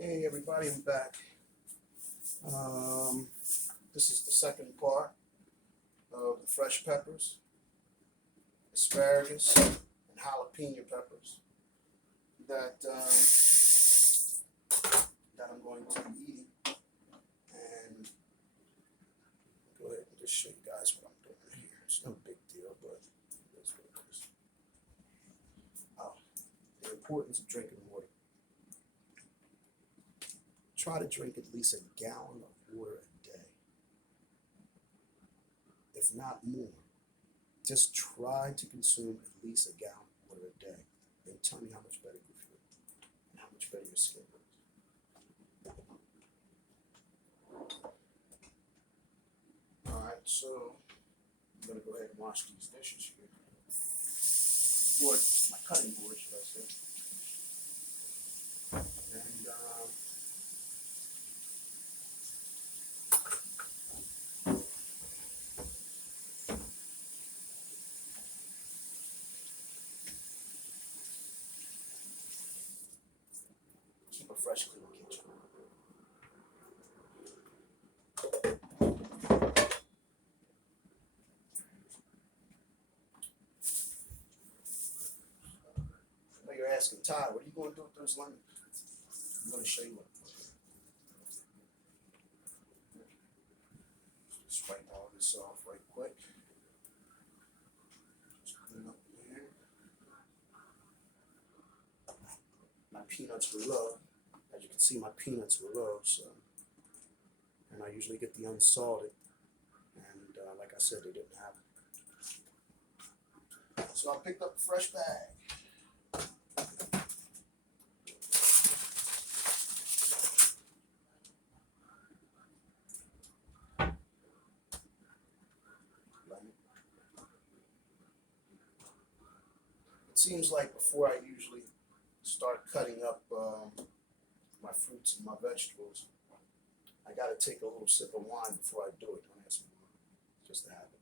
Hey everybody, I'm back. This is the second part of the fresh peppers, asparagus, and jalapeno peppers that I'm going to be eating. And go ahead and just show you guys what I'm doing here. It's no big deal, but that's what it is. Oh, the importance of drinking water. Try to drink at least a gallon of water a day, if not more. Just try to consume at least a gallon of water a day, and tell me how much better you feel and how much better your skin looks. All right, so I'm gonna go ahead and wash these dishes here, or my cutting board, should I say? And keep a fresh, clean kitchen. Now you're asking, Ty, what are you going to do with those lemons? I'm going to show you what. Just wipe all this off right quick. Just clean up there. My peanuts were low. As you can see, my peanuts were low, so, and I usually get the unsalted, and like I said, they didn't have it. So I picked up a fresh bag. It seems like before I usually start cutting up my fruits and my vegetables, I got to take a little sip of wine before I do it. Don't ask me why. Just a habit.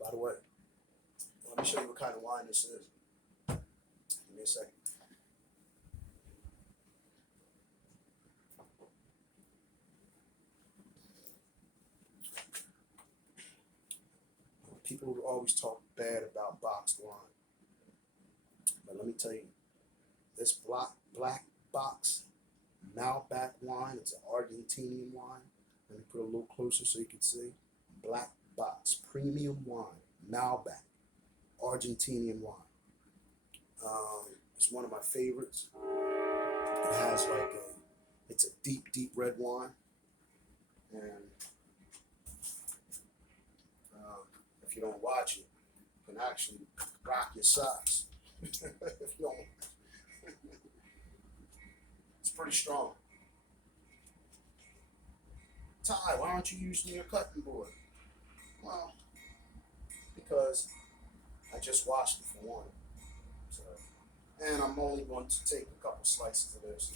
By the way, let me show you what kind of wine this is. Give me a second. People always talk bad about boxed wine, but let me tell you, this black box Malbec wine, it's an Argentinian wine. Let me put it a little closer so you can see. Black box premium wine, Malbec, Argentinian wine. It's one of my favorites. It has it's a deep red wine, and if you don't watch it, you can actually rock your socks. If you don't, it's pretty strong. Ty, why aren't you using your cutting board? Well, because I just washed it for one. So, and I'm only going to take a couple slices of this.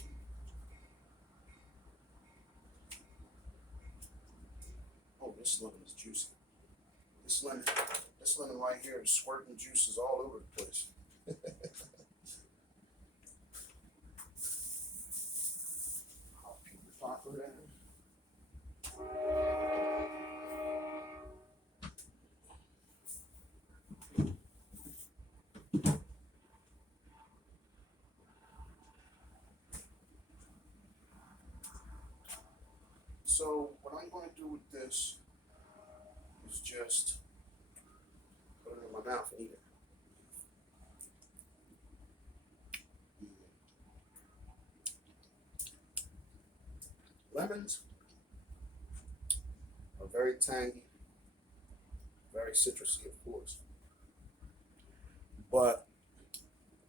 Oh, this lemon is juicy. This lemon right here is squirting juices all over the place. I'll peel the popper in. So what I'm going to do with this is just put it in my mouth and eat it. Lemons are very tangy, very citrusy, of course. But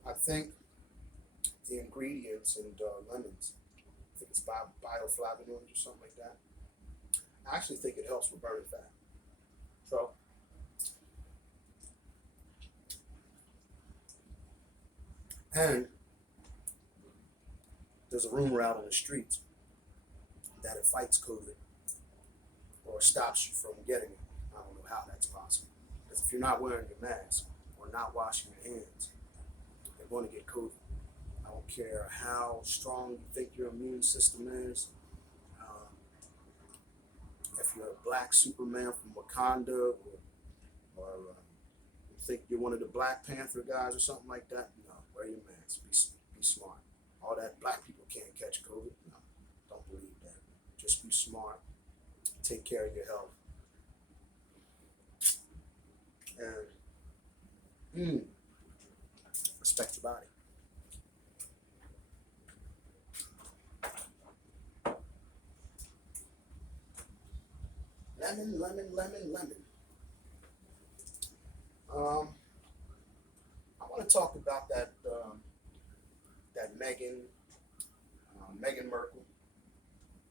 I think the ingredients in lemons, I think it's bioflavonoids or something like that. I actually think it helps with burning fat. So, and there's a rumor out on the streets that it fights COVID or stops you from getting it. I don't know how that's possible. Because if you're not wearing your mask or not washing your hands, you're going to get COVID. I don't care how strong you think your immune system is. Um, if you're a black Superman from Wakanda, or you think you're one of the Black Panther guys or something like that, no, wear your mask. Be smart. All that black people can't catch COVID. No, don't believe that. Just be smart. Take care of your health. And respect your body. Lemon, lemon, lemon, lemon. Um, I want to talk about that Meghan Merkel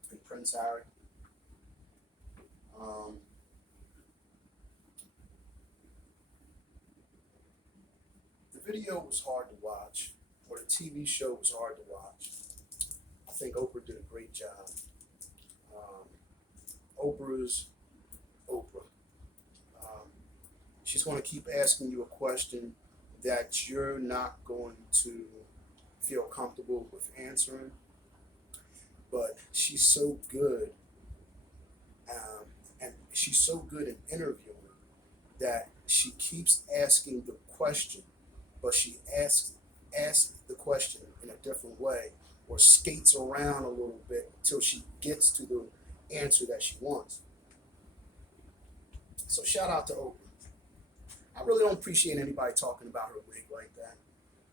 and Prince Harry. Um, the video was hard to watch, or the TV show was hard to watch. I think Oprah did a great job. Um, Oprah's Oprah. Um, she's going to keep asking you a question that you're not going to feel comfortable with answering, but she's so good, and she's so good in interviewing that she keeps asking the question, but she asks the question in a different way, or skates around a little bit until she gets to the answer that she wants. So shout out to Oprah. I really don't appreciate anybody talking about her wig like that.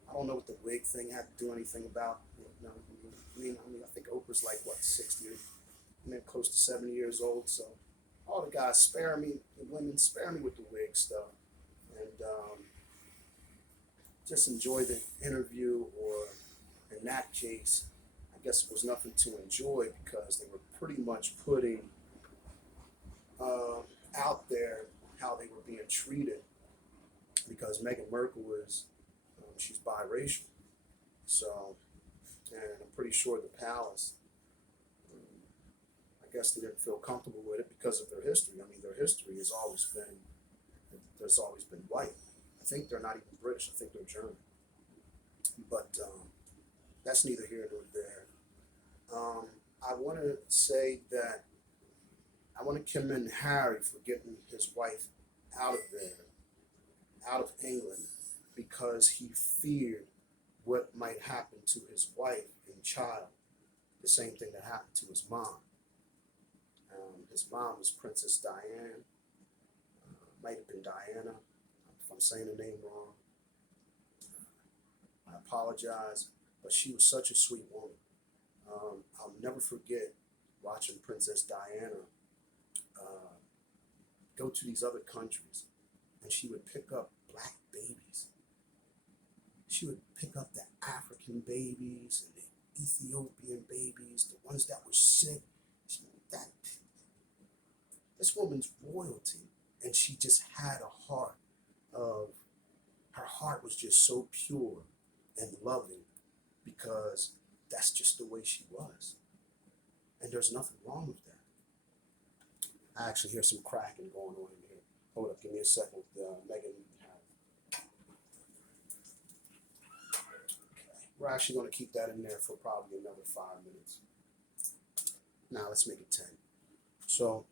I don't know what the wig thing had to do anything about. I think Oprah's like what, 60, close to 70 years old. So all the guys, spare me, the women, spare me with the wig stuff, and just enjoy the interview. Or in that case, I guess it was nothing to enjoy because they were pretty much putting out there how they were being treated, because Meghan Merkel is she's biracial. So, and I'm pretty sure the palace, I guess they didn't feel comfortable with it because of their history. I mean, their history has always been, there's always been white. I think they're not even British. I think they're German. But that's neither here nor there. I want to say that I want to commend Harry for getting his wife out of there, out of England, because he feared what might happen to his wife and child. The same thing that happened to his mom. His mom was Princess Diane. Might have been Diana. If I'm saying the name wrong, I apologize. But she was such a sweet woman. I'll never forget watching Princess Diana go to these other countries, and she would pick up black babies. She would pick up the African babies and the Ethiopian babies, the ones that were sick. This woman's royalty, and she just had a heart of, her heart was just so pure and loving, because that's just the way she was. And there's nothing wrong with that. I actually hear some cracking going on in here. Hold up, give me a second. Meghan. We're actually going to keep that in there for probably another 5 minutes. Now let's make it 10. So,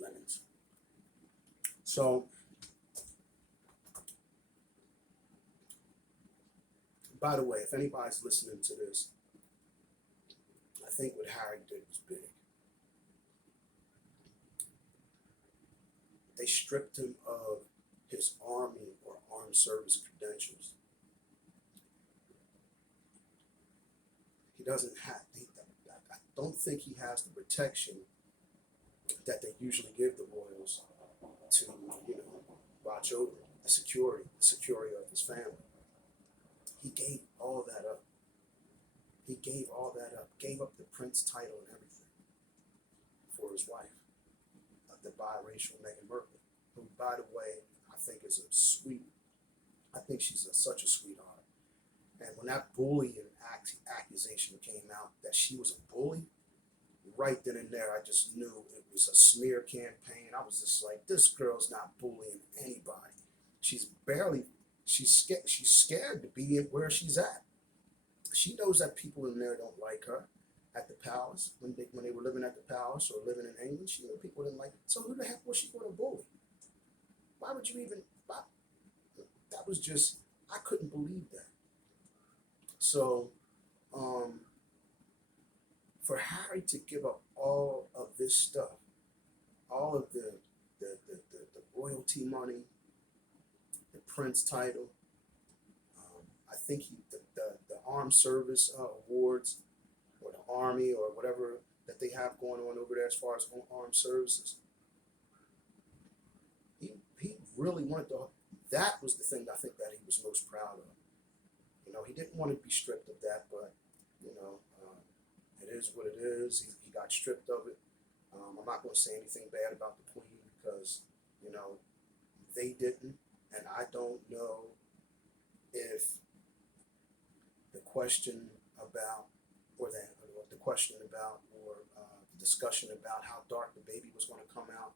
lemons. So, by the way, if anybody's listening to this, I think what Harry did was big. They stripped him of his army or armed service credentials. He doesn't have, I don't think he has the protection that they usually give the royals to, watch over the security of his family. He gave all that up. He gave all that up, gave up the prince title and everything for his wife, the biracial Meghan Merkel, who, by the way, I think is I think she's such a sweetheart. And when that bullying accusation came out that she was a bully, right then and there, I just knew it was a smear campaign. I was just like, this girl's not bullying anybody. She's barely, she's scared to be where she's at. She knows that people in there don't like her at the palace when they were living at the palace or living in England. She knew people didn't like her. So who the heck was she going to bully? Why would you even? Why? That was just, I couldn't believe that. So for Harry to give up all of this stuff, all of the royalty money, the prince title, I think the armed service awards, or the army, or whatever that they have going on over there as far as armed services. He really wanted to. That was the thing I think that he was most proud of. You know, he didn't want to be stripped of that, but you know, it is what it is. He got stripped of it. I'm not going to say anything bad about the Queen because, you know, they didn't, and I don't know if the question about, or the question about, or the discussion about how dark the baby was going to come out.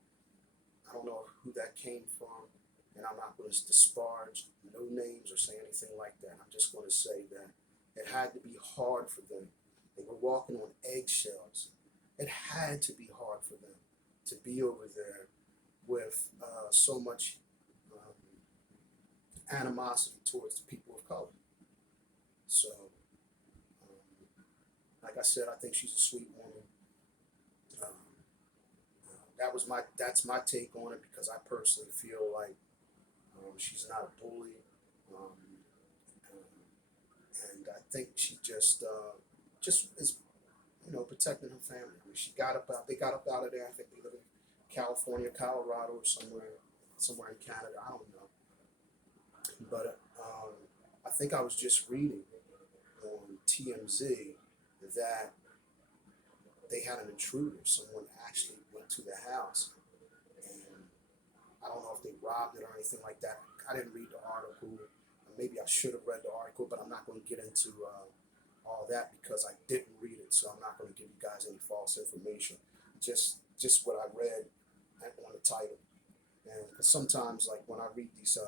I don't know who that came from, and I'm not going to disparage no names or say anything like that. I'm just going to say that it had to be hard for them. They were walking on eggshells. It had to be hard for them to be over there with so much animosity towards the people of color. So, like I said, I think she's a sweet woman. That's my take on it because I personally feel like she's not a bully, and I think she just is, you know, protecting her family. I mean, she got up out. They got up out of there. I think they live in California, Colorado, or somewhere in Canada. I don't know. But I think I was just reading on TMZ that they had an intruder. Someone actually went to the house, and I don't know if they robbed it or anything like that. I didn't read the article. Maybe I should have read the article, but I'm not going to get into all that because I didn't read it, so I'm not going to give you guys any false information. Just what I read on the title. And because sometimes, like when I read these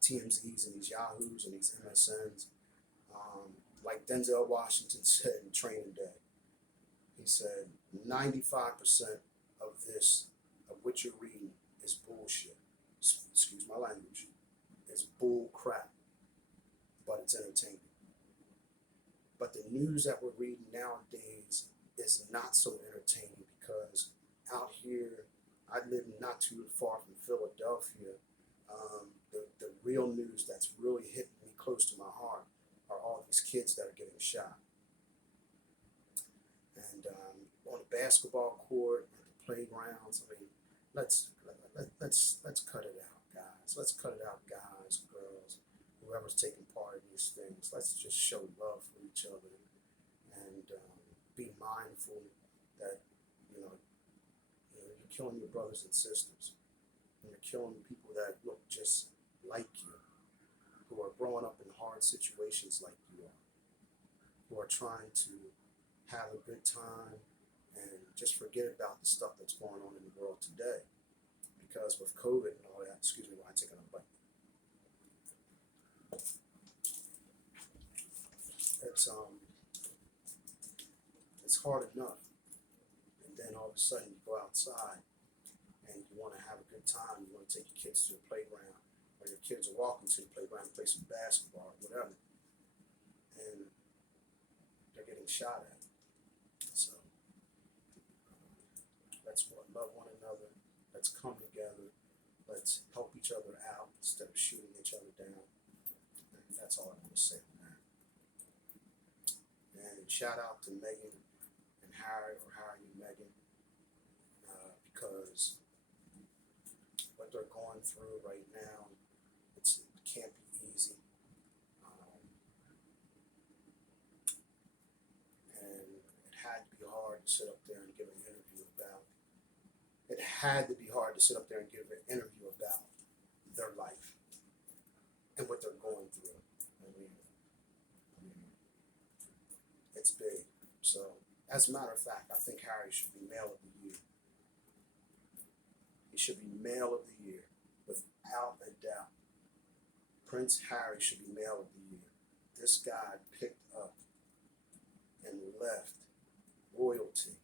TMZs and these Yahoos and these MSNs, like Denzel Washington said in Training Day, he said 95% of what you're reading is bullshit. Excuse my language. It's bull crap, but it's entertaining. But the news that we're reading nowadays is not so entertaining because out here, I live not too far from Philadelphia. The real news that's really hitting me close to my heart are all these kids that are getting shot. And on the basketball court, at the playgrounds, I mean, let's cut it out, guys. Let's cut it out, guys, girls, whoever's taking part in these things. Let's just show love for each other and be mindful that you're killing your brothers and sisters, and you're killing people that look just like you, who are growing up in hard situations like you are, who are trying to have a good time and just forget about the stuff that's going on in the world today. Because with COVID and all that, excuse me while I take another bite. It's hard enough, and then all of a sudden you go outside and you want to have a good time. You want to take your kids to the playground, or your kids are walking to the playground to play some basketball or whatever, and they're getting shot at. So let's love one another. Let's come together. Let's help each other out instead of shooting each other down. And that's all I want to say on that. And shout out to Meghan and Harry, or Harry and Meghan, because what they're going through right now, it can't be easy. And it had to be hard to sit up there and give an interview about. It had to be hard to sit up there and give an interview about their life and what they're going through. I mean, it's big. So As a matter of fact, I think Harry should be Male of the Year. He should be Male of the Year, without a doubt. Prince Harry should be Male of the Year. This guy picked up and left royalty,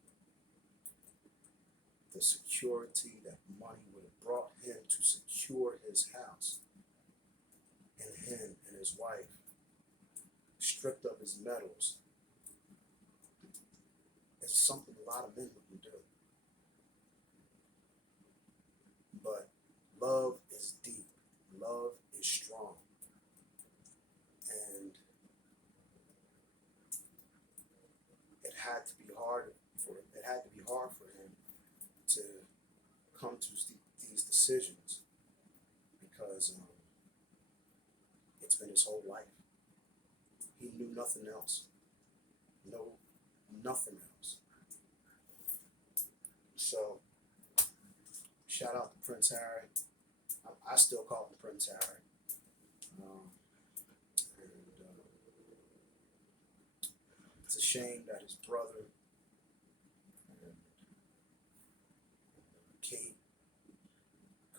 the security that money would have brought him to secure his house, and him and his wife stripped of his medals. It's something a lot of men wouldn't do. But love is deep. Love is strong. And it had to be hard for him to come to these decisions, because it's been his whole life. He knew nothing else. No, nothing else. So, shout out to Prince Harry. I still call him Prince Harry. It's a shame that his brother and Kate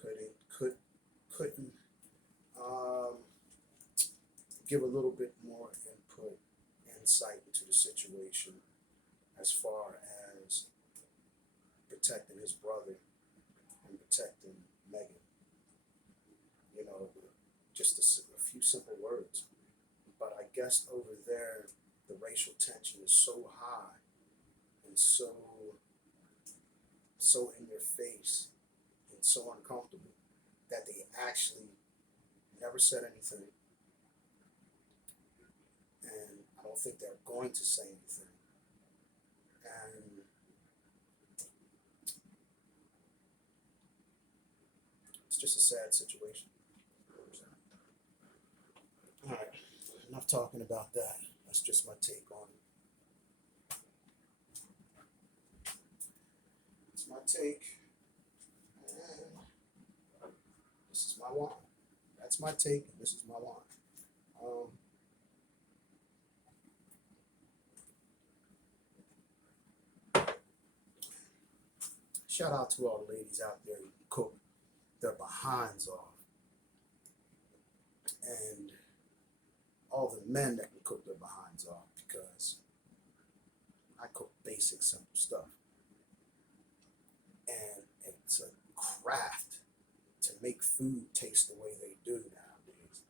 couldn't give a little bit more insight into the situation, as far as protecting his brother and protecting Meghan. You know, just a few simple words. But I guess over there, the racial tension is so high and so in your face and so uncomfortable that they actually never said anything. And I don't think they're going to say anything. And it's just a sad situation. All right, enough talking about that. That's just my take on it. It's my take, and this is my wine. That's my take, and this is my wine. Shout out to all the ladies out there who cook their behinds off, and all the men that can cook their behinds off, because I cook basic, simple stuff. And it's a craft to make food taste the way they do nowadays.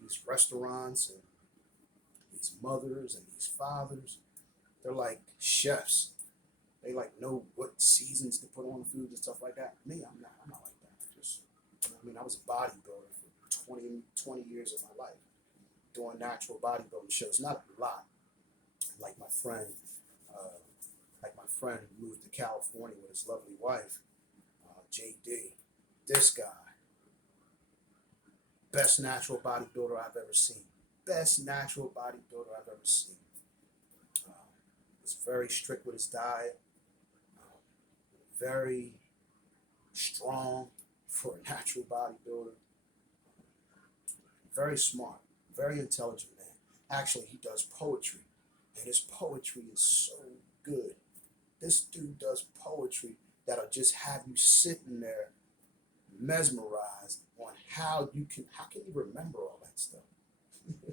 These restaurants and these mothers and these fathers, they're like chefs. They like know what seasons to put on food and stuff like that. Me, I'm not like that. I was a bodybuilder for 20 years of my life, doing natural bodybuilding shows. Not a lot, like my friend who moved to California with his lovely wife, JD. This guy, best natural bodybuilder I've ever seen. Best natural bodybuilder I've ever seen. Was very strict with his diet. Very strong for a natural bodybuilder. Very smart. Very intelligent man. Actually, he does poetry, and his poetry is so good. This dude does poetry that'll just have you sitting there mesmerized on how can you remember all that stuff.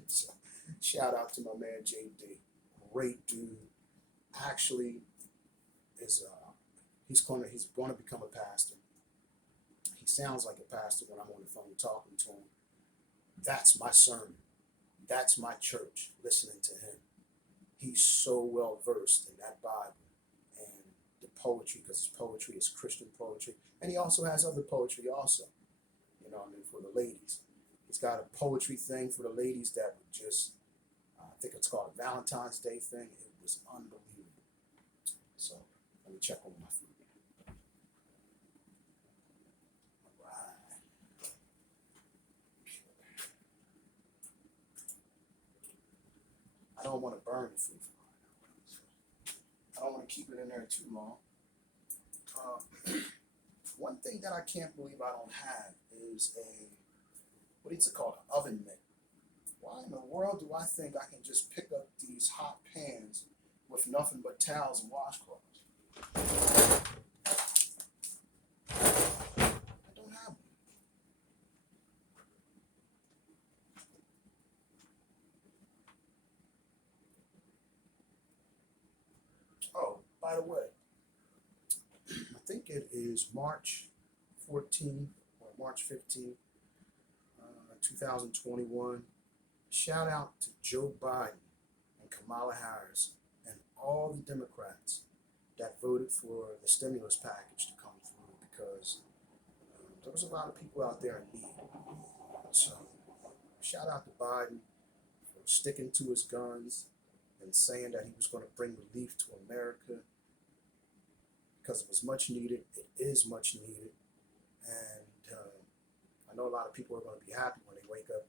So, shout out to my man JD, great dude. Actually, he's going to become a pastor. He sounds like a pastor when I'm on the phone talking to him. That's my sermon. That's my church, listening to him. He's so well versed in that Bible and the poetry, because his poetry is Christian poetry. And he also has other poetry also, for the ladies. He's got a poetry thing for the ladies that would just, I think it's called a Valentine's Day thing. It was unbelievable. So let me check on my food. I don't want to burn the food. I don't want to keep it in there too long. One thing that I can't believe I don't have is what is it called, an oven mitt. Why in the world do I think I can just pick up these hot pans with nothing but towels and washcloths. I don't have them. Oh, by the way, I think it is March 14th or March 15th, 2021. Shout out to Joe Biden and Kamala Harris and all the Democrats that voted for the stimulus package to come through, because there was a lot of people out there in need. So shout out to Biden for sticking to his guns and saying that he was going to bring relief to America, because it was much needed. It is much needed. And I know a lot of people are going to be happy when they wake up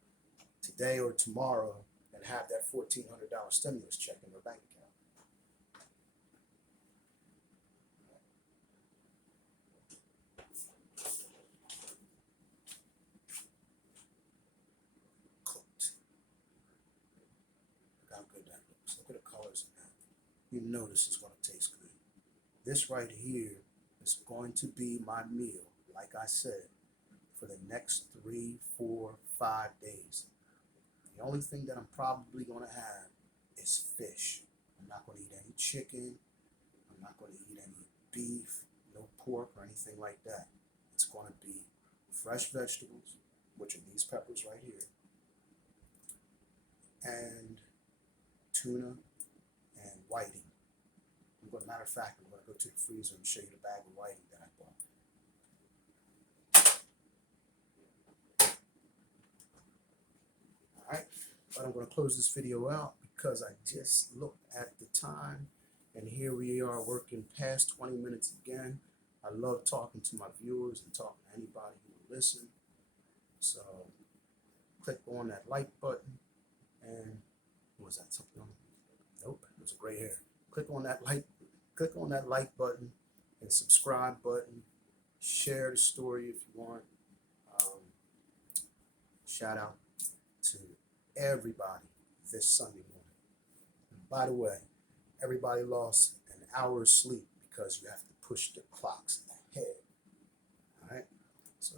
today or tomorrow and have that $1,400 stimulus check in their bank account. Cooked. Look how good that looks. Look at the colors in that. You know this is going to taste good. This right here is going to be my meal, like I said, for the next 3, 4, 5 days. The only thing that I'm probably going to have is fish. I'm not going to eat any chicken. I'm not going to eat any beef, no pork or anything like that. It's going to be fresh vegetables, which are these peppers right here, and tuna and whiting. Matter of fact, I'm going to go to the freezer and show you the bag of whiting that I bought. Alright, but I'm going to close this video out because I just looked at the time, and here we are working past 20 minutes again. I love talking to my viewers and talking to anybody who will listen. So click on that like button, and was that something on? Nope, it was a gray hair. Click on that like button and subscribe button. Share the story if you want. Shout out to everybody this Sunday morning. And by the way, everybody lost an hour of sleep because you have to push the clocks ahead. All right, so